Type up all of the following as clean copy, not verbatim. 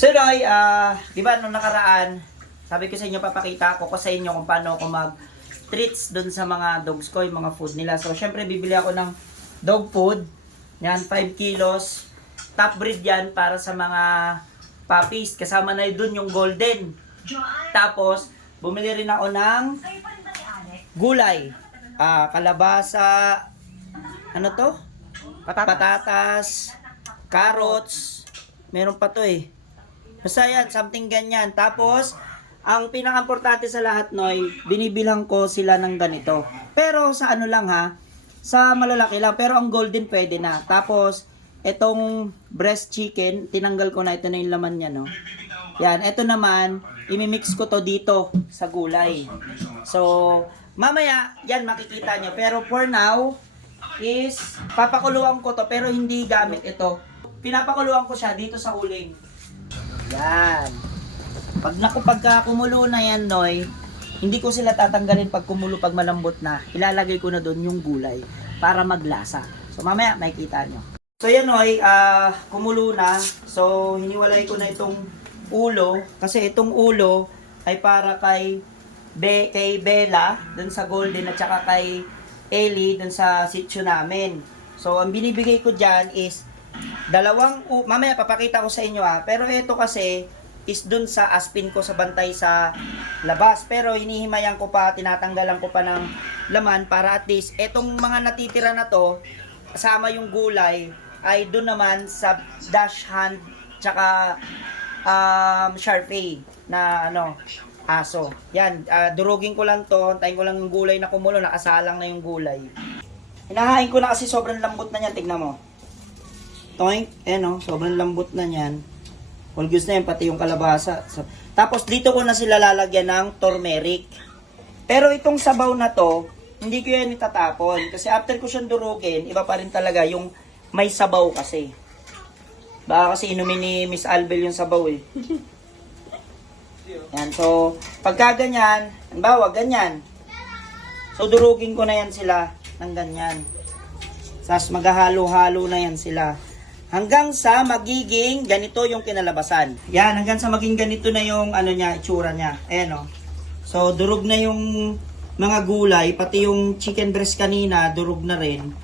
So Noy, di ba nung nakaraan, sabi ko sa inyo, papakita ko sa inyo kung paano ako mag-treats dun sa mga dogs ko, yung mga food nila. So syempre bibili ako ng dog food, yan 5 kilos, top breed yan para sa mga puppies. Kasama na dun yung golden. Tapos, bumili rin ako ng gulay, kalabasa, ano to? Patatas, carrots, meron pa to eh. Basta yan, something ganyan. Tapos, ang pinaka-importante sa lahat, Noy, binibilang ko sila ng ganito. Pero sa ano lang ha, sa malalaki lang. Pero ang golden pwede na. Tapos, etong breast chicken, tinanggal ko na. Ito na yung laman niya, no? Yan, ito naman, imimix ko to dito sa gulay. So, mamaya, yan makikita nyo. Pero for now, is papakuluan ko to. Pero hindi gamit ito. Pinapakuluan ko siya dito sa uling. Yan. Pagka kumulo na yan, Noy, hindi ko sila tatanggalin pag kumulo, pag malambot na. Ilalagay ko na doon yung gulay para maglasa. So mamaya makikita nyo. So yan, Noy, kumulo na. So hiniwalay ko na itong ulo kasi itong ulo ay para kay Bella dun sa golden at saka kay Ellie dun sa sitio namin. So ang binibigay ko dyan is mamaya papakita ko sa inyo pero ito kasi is dun sa aspin ko sa bantay sa labas. Pero hinihimayan ko pa, tinatanggalan ko pa ng laman para at least etong mga natitira na to, kasama yung gulay, ay dun naman sa dash hand tsaka Sharpei na aso. Yan, durugin ko lang to, hintayin ko lang yung gulay na kumulo, nakasalang na yung gulay. Hinahain ko na kasi sobrang lambot na yan, tignan mo. Toink, sobrang lambot na niyan. Pulgos na yan, pati yung kalabasa. So, tapos dito ko na sila lalagyan ng turmeric. Pero itong sabaw na to, hindi ko yan itatapon. Kasi after ko siyang durugin, iba pa rin talaga yung may sabaw kasi. Baka kasi inumin ni Miss Albel yung sabaw eh. Yan, so pagka ganyan, halimbawa ganyan. So durugin ko na yan sila ng ganyan. Tapos maghahalo-halo na yan sila. Hanggang sa magiging ganito yung kinalabasan. Yan, hanggang sa maging ganito na yung itsura niya. Ayan. So, durog na yung mga gulay, pati yung chicken breast kanina, durog na rin.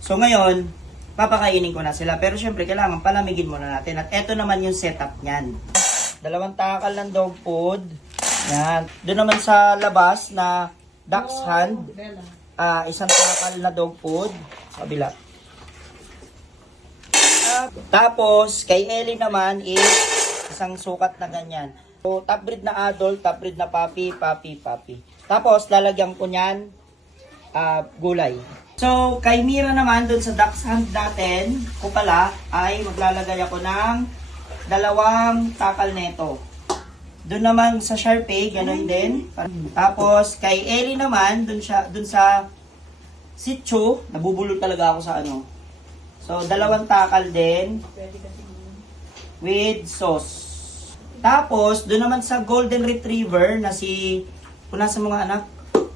So, ngayon, papakainin ko na sila. Pero syempre, kailangan palamigin muna natin. At eto naman yung setup niyan. 2 takal ng dog food. Yan. Doon naman sa labas na duck's hand. 1 takal na dog food. Sa kabila. Tapos, kay Ellie naman is 1 sukat na ganyan. So, top breed na adult, top breed na puppy. Tapos, lalagyan ko niyan gulay. So, kay Mira naman, dun sa duck's hand natin, ko pala, ay maglalagay ako ng 2 takal neto. Doon naman sa Sharpei, gano'n din. Tapos, kay Ellie naman, dun sa sitio, nabubulol talaga ako sa So, 2 takal din with sauce. Tapos, doon naman sa Golden Retriever na kung nasa mga anak,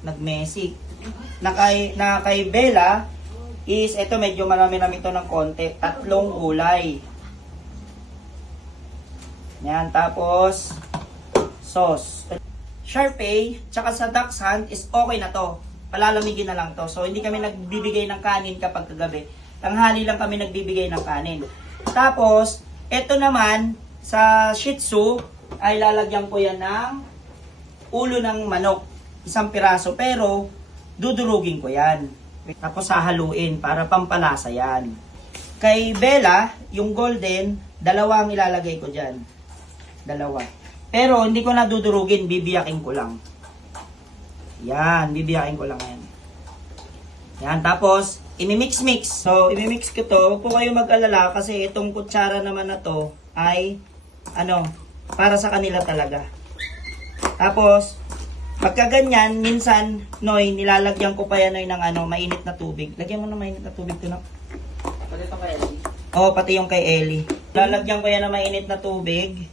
nag-messy. Na kay Bella is, ito medyo marami-rami ito ng konti. 3 gulay. Yan, tapos, sauce. Sharpei, tsaka sa Duck's Hand is okay na to. Palalamigin na lang to. So, hindi kami nagbibigay ng kanin kapag kagabi. Tanghali lang kami nagbibigay ng kanin. Tapos, ito naman, sa Shih Tzu, ay lalagyan ko yan ng ulo ng manok. 1 piraso, pero dudurugin ko yan. Tapos hahaluin para pampalasa yan. Kay Bella, yung golden, 2 ang ilalagay ko dyan. 2. Pero hindi ko na dudurugin, bibiyakin ko lang. Yan, bibiyakin ko lang yan. Yan, tapos, imimix-mix. So, imimix ko to. Huwag po kayo mag-alala kasi itong kutsara naman na to ay, para sa kanila talaga. Tapos, pagka ganyan, minsan, Noy, nilalagyan ko pa yan, Noy, ng mainit na tubig. Lagyan mo ng mainit na tubig to, no? Pati itong kay Ellie? Oo, pati yung kay Ellie. Lalagyan ko yan ng mainit na tubig.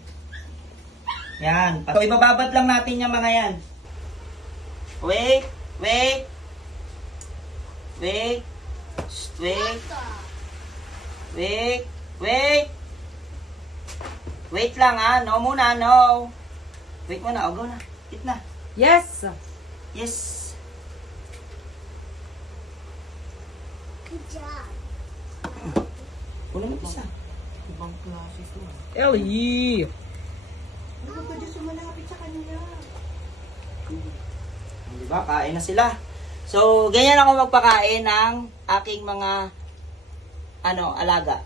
Yan. So, ibababad lang natin yung mga yan. Wait. Wait lang ha. No muna, no. Wait muna. O, go na. Eat na. Yes! Yes. Good job. Una mo isa. Ibang klase ito. Ellie! Ano ba dyan sumalapit sa kanila? Diba? Kain na sila. So, ganyan ako magpakain ng aking mga alaga.